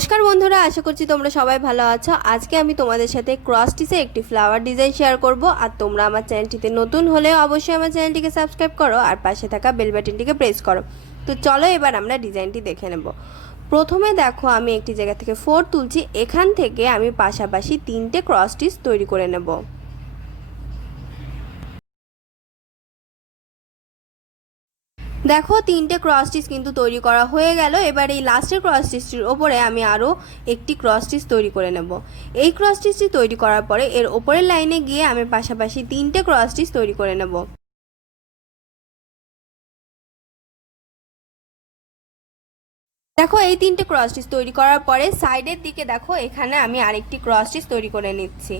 নমস্কার বন্ধুরা, আশা করছি তোমরা সবাই ভালো আছো। আজকে আমি তোমাদের সাথে ক্রস স্টিচে একটি ফ্লাওয়ার ডিজাইন শেয়ার করব। আর তোমরা আমার চ্যানেলটিতে নতুন হলে অবশ্যই আমার চ্যানেলটিকে সাবস্ক্রাইব করো আর পাশে থাকা বেল বাটনটিকে প্রেস করো। তো চলো এবার আমরা ডিজাইনটি দেখে নেব। প্রথমে দেখো আমি একটি জায়গা থেকে 4 তুলছি, এখান থেকে আমি পাশাপাশি 3টে ক্রস স্টিচ তৈরি করে নেব। দেখো 3টে ক্রস স্টিচ কিন্তু তৈরি করা হয়ে গেল। এবার এই লাস্টের ক্রস স্টিচটির ওপরে আমি আরও একটি ক্রস স্টিচ তৈরি করে নেব। এই ক্রস স্টিচটি তৈরি করার পরে এর ওপরের লাইনে গিয়ে আমি পাশাপাশি 3টে ক্রস স্টিচ তৈরি করে নেব। দেখো এই 3টে ক্রস স্টিচ তৈরি করার পরে সাইডের দিকে দেখো এখানে আমি আরেকটি ক্রস স্টিচ তৈরি করে নিচ্ছি।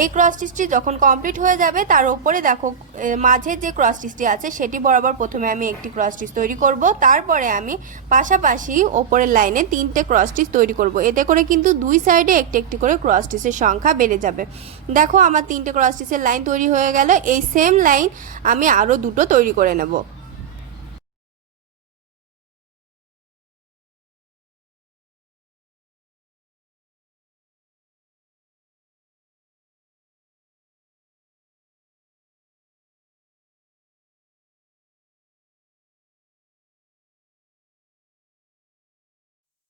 এই ক্রস স্টিচটি যখন কমপ্লিট হয়ে যাবে তার উপরে দেখো মাঝের যে ক্রস স্টিচটি আছে সেটি বরাবর প্রথমে আমি একটি ক্রস স্টিচ তৈরি করব, তারপরে আমি পাশাপাশি ওপরের লাইনে 3টে ক্রস স্টিচ তৈরি করব। এতে করে কিন্তু দুই সাইডে একটি একটি করে ক্রস স্টিচের সংখ্যা বেড়ে যাবে। দেখো আমার 3টে ক্রস স্টিচের লাইন তৈরি হয়ে গেল। এই সেম লাইন আমি আরও দুটো তৈরি করে নেব।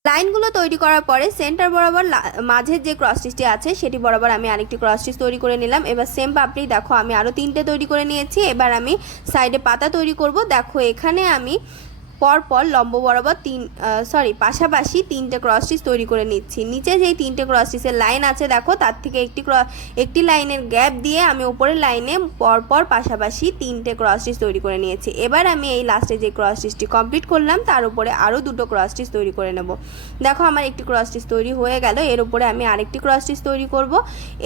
লাইনগুলো তৈরি করার পরে সেন্টার বরাবর মাঝের যে ক্রস স্টিচটি আছে সেটি বরাবর আমি আরেকটি ক্রস স্টিচ তৈরি করে নিলাম। এবার সেম পাপড়ি দেখো আমি আরও 3টে তৈরি করে নিয়েছি। এবার আমি সাইডে পাতা তৈরি করব। দেখো এখানে আমি পরপর লম্ব বরাবর পাশাপাশি 3টে ক্রস স্টিচ তৈরি করে নিচ্ছি। নিচে যেই 3টে ক্রস স্টিচের লাইন আছে দেখো তার থেকে একটি লাইনের গ্যাপ দিয়ে আমি উপরের লাইনে পরপর পাশাপাশি 3টে ক্রস স্টিচ তৈরি করে নিয়েছি। এবার আমি এই লাস্টে যে ক্রস স্টিচটি কমপ্লিট করলাম তার উপরে আরও দুটো ক্রস স্টিচ তৈরি করে নেব। দেখো আমার একটি ক্রস স্টিচ তৈরি হয়ে গেল। এর উপরে আমি আরেকটি ক্রস স্টিচ তৈরি করব।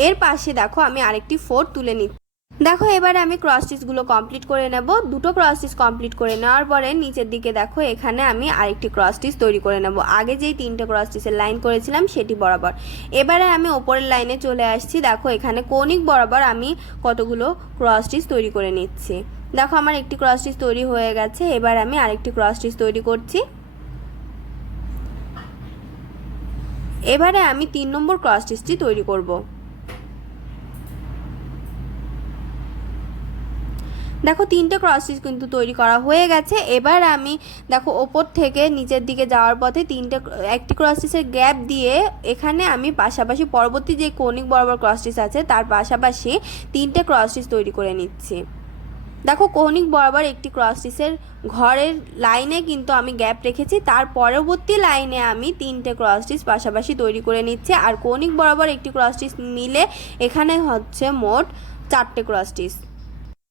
এর পাশে দেখো আমি আরেকটি 4 তুলে নিচ্ছি। দেখো এবারে আমি ক্রস স্টিচগুলো কমপ্লিট করে নেব। দুটো ক্রস স্টিচ কমপ্লিট করে নেওয়ার পরে নিচের দিকে দেখো এখানে আমি আরেকটি ক্রস স্টিচ তৈরি করে নেব, আগে যেই 3টে ক্রস স্টিচের লাইন করেছিলাম সেটি বরাবর। এবারে আমি ওপরের লাইনে চলে আসছি। দেখো এখানে কৌণিক বরাবর আমি কতগুলো ক্রস স্টিচ তৈরি করে নিচ্ছি। দেখো আমার একটি ক্রস স্টিচ তৈরি হয়ে গেছে। এবার আমি আরেকটি ক্রস স্টিচ তৈরি করছি। এবারে আমি 3 নম্বর ক্রস স্টিচটি তৈরি করব। দেখো 3টে ক্রস স্টিচ কিন্তু তৈরি করা হয়ে গেছে। এবার আমি দেখো ওপর থেকে নিচের দিকে যাওয়ার পথে একটি ক্রস স্টিচের গ্যাপ দিয়ে এখানে আমি পাশাপাশি পরবর্তী যে কৌণিক বরাবর ক্রস স্টিচ আছে তার পাশাপাশি 3টে ক্রস স্টিচ তৈরি করে নিচ্ছি। দেখো কৌণিক বরাবর একটি ক্রস স্টিচের ঘরের লাইনে কিন্তু আমি গ্যাপ রেখেছি, তার পরবর্তী লাইনে আমি 3টে ক্রস স্টিচ পাশাপাশি তৈরি করে নিচ্ছি। আর কৌণিক বরাবর একটি ক্রস স্টিচ মিলে এখানে হচ্ছে মোট 4টে ক্রস স্টিচ।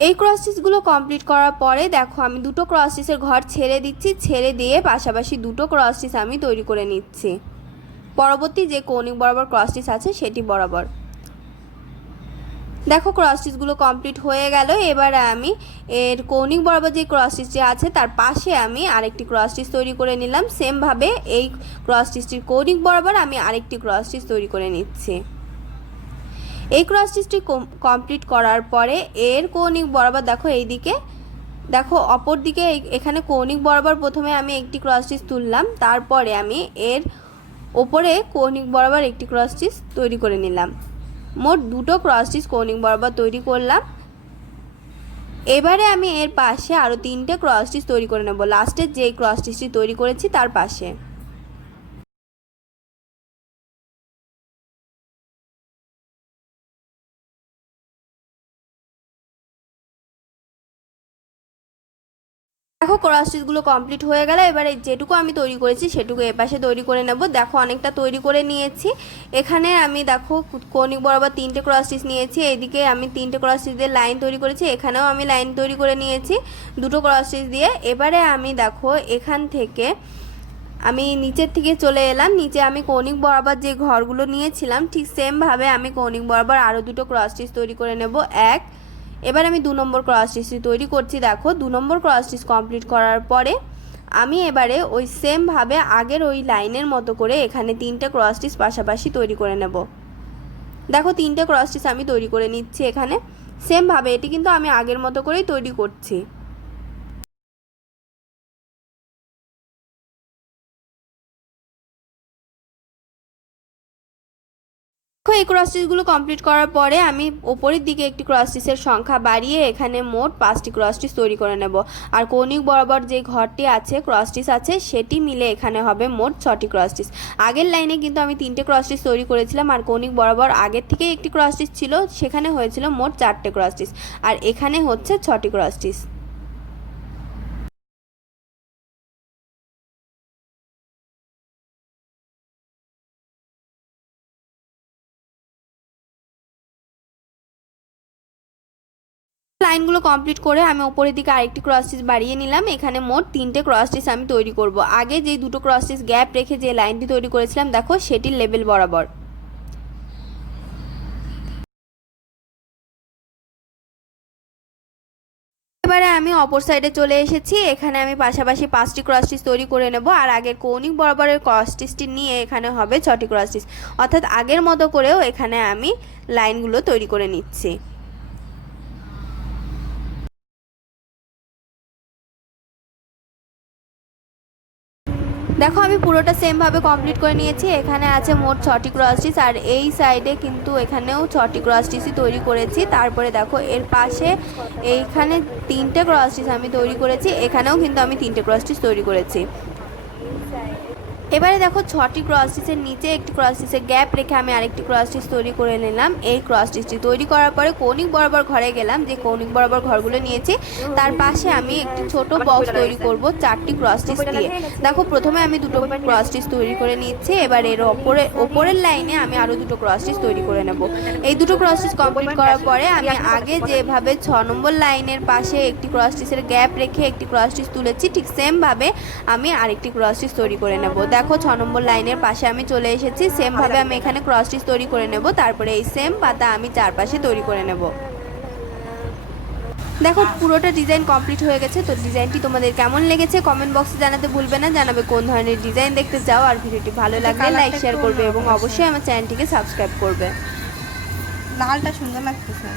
এই ক্রস স্টিচগুলো কমপ্লিট করার পরে দেখো আমি দুটো ক্রস স্টিচের ঘর ছেড়ে দিচ্ছি, ছেড়ে দিয়ে পাশাপাশি দুটো ক্রস স্টিচ আমি তৈরি করে নিচ্ছি পরবর্তী যে কৌণিক বরাবর ক্রস স্টিচ আছে সেটি বরাবর। দেখো ক্রস স্টিচগুলো কমপ্লিট হয়ে গেল। এবার আমি এর কৌণিক বরাবর যে ক্রস স্টিচটি আছে তার পাশে আমি আরেকটি ক্রস স্টিচ তৈরি করে নিলাম। সেমভাবে এই ক্রস স্টিচটির কৌণিক বরাবর আমি আরেকটি ক্রস স্টিচ তৈরি করে নিচ্ছি। এই ক্রস স্টিচটি কমপ্লিট করার পরে এর কৌণিক বরাবর দেখো এইদিকে দেখো অপর দিকে এখানে কৌণিক বরাবর প্রথমে আমি একটি ক্রস স্টিচ তুললাম, তারপরে আমি এর ওপরে কৌণিক বরাবর একটি ক্রস স্টিচ তৈরি করে নিলাম। মোট দুটো ক্রস স্টিচ কৌণিক বরাবর তৈরি করলাম। এবারে আমি এর পাশে আরও 3টে ক্রস স্টিচ তৈরি করে নেব, লাস্টের যে ক্রস স্টিচটি তৈরি করেছি তার পাশে। দেখো ক্রস স্টিচগুলো কমপ্লিট হয়ে গেল। এবারে যেটুকু আমি তৈরি করেছি সেটুকু এপাশে তৈরি করে নেব। দেখো অনেকটা তৈরি করে নিয়েছি। এখানে আমি দেখো কৌণিক বরাবর 3টে ক্রস স্টিচ নিয়েছি, এইদিকে আমি 3টে ক্রস স্টিচ দিয়ে লাইন তৈরি করেছি, এখানেও আমি লাইন তৈরি করে নিয়েছি দুটো ক্রস স্টিচ দিয়ে। এবারে আমি দেখো এখান থেকে আমি নিচের থেকে চলে এলাম, নিচে আমি কৌণিক বরাবর যে ঘরগুলো নিয়েছিলাম ঠিক সেমভাবে আমি কৌণিক বরাবর আরও দুটো ক্রস স্টিচ তৈরি করে নেব। এবার আমি 2 নম্বর ক্রস স্টিচটি তৈরি করছি। দেখো 2 নম্বর ক্রস স্টিচ কমপ্লিট করার পরে আমি এবারে ওই সেমভাবে আগের ওই লাইনের মতো করে এখানে 3টে ক্রস স্টিচ পাশাপাশি তৈরি করে নেব। দেখো 3টে ক্রস স্টিচ আমি তৈরি করে নিচ্ছি এখানে সেমভাবে। এটি কিন্তু আমি আগের মতো করেই তৈরি করছি। এই ক্রস স্টিচগুলো কমপ্লিট করার পরে আমি ওপরের দিকে একটি ক্রস স্টিচের সংখ্যা বাড়িয়ে এখানে মোট 5টি ক্রস স্টিচ তৈরি করে নেব। আর কৌণিক বরাবর যে ঘরটি আছে ক্রস স্টিচ আছে সেটি মিলে এখানে হবে মোট 6টি ক্রস স্টিচ। আগের লাইনে কিন্তু আমি 3টে ক্রস স্টিচ তৈরি করেছিলাম, আর কৌণিক বরাবর আগের থেকে একটি ক্রস স্টিচ ছিল, সেখানে হয়েছিল মোট 4টে ক্রস স্টিচ, আর এখানে হচ্ছে 6টি ক্রস স্টিচ। লাইনগুলো কমপ্লিট করে আমি উপরের দিকে আরেকটি ক্রস স্টিচ বাড়িয়ে নিলাম। এখানে মোট 3টে ক্রস স্টিচ আমি তৈরি করব। আগে যেই দুটো ক্রস স্টিচ গ্যাপ রেখে যে লাইনটি তৈরি করেছিলাম দেখো সেটির লেভেল বরাবর। এবারে আমি অপর সাইডে চলে এসেছি। এখানে আমি পাশাপাশি 5টি ক্রস স্টিচ তৈরি করে নেব, আর আগের কৌণিক বরাবরের ক্রস স্টিচটি নিয়ে এখানে হবে 6টি ক্রস স্টিচ, অর্থাৎ আগের মতো করেও এখানে আমি লাইনগুলো তৈরি করে নিচ্ছি। দেখো আমি পুরোটা সেমভাবে কমপ্লিট করে নিয়েছি। এখানে আছে মোট 6টি ক্রস স্টিচ, আর এই সাইডে কিন্তু এখানেও 6টি ক্রস স্টিচই তৈরি করেছি। তারপরে দেখো এর পাশে এইখানে 3টে ক্রস স্টিচ আমি তৈরি করেছি, এখানেও কিন্তু আমি 3টে ক্রস স্টিচ তৈরি করেছি। এবারে দেখো 6টি ক্রস স্টিচের নিচে একটি ক্রস স্টিচের গ্যাপ রেখে আমি আরেকটি ক্রস স্টিচ তৈরি করে নিলাম। এই ক্রস স্টিচটি তৈরি করার পরে কৌণিক বরাবর ঘরে গেলাম, যে কৌণিক বরাবর ঘরগুলো নিয়েছি তার পাশে আমি একটি ছোট বক্স তৈরি করব 4টি ক্রস স্টিচ দিয়ে। দেখো প্রথমে আমি দুটো ক্রস স্টিচ তৈরি করে নিচ্ছি, এবার এর ওপরের লাইনে আমি আরও দুটো ক্রস স্টিচ তৈরি করে নেব। এই দুটো ক্রস স্টিচ কমপ্লিট করার পরে আমি আগে যেভাবে 6 নম্বর লাইনের পাশে একটি ক্রস স্টিচের গ্যাপ রেখে একটি ক্রস স্টিচ তুলেছি, ঠিক সেমভাবে আমি আরেকটি ক্রস স্টিচ তৈরি করে নেব। দেখো 6 নম্বর লাইনের পাশে আমি চলে এসেছি, সেমভাবে আমি এখানে ক্রস স্টিচ তৈরি করে নেব। তারপরে এই সেম পাতা আমি চারপাশে তৈরি করে নেব। দেখো পুরোটা ডিজাইন কমপ্লিট হয়ে গেছে। তো ডিজাইনটি তোমাদের কেমন লেগেছে কমেন্ট বক্সে জানাতে ভুলবে না, জানাবে কোন ধরনের ডিজাইন দেখতে চাও। আর ভিডিওটি ভালো লাগলে লাইক শেয়ার করবে এবং অবশ্যই আমার চ্যানেলটিকে সাবস্ক্রাইব করবে। লালটা সুন্দর লাগতেছে।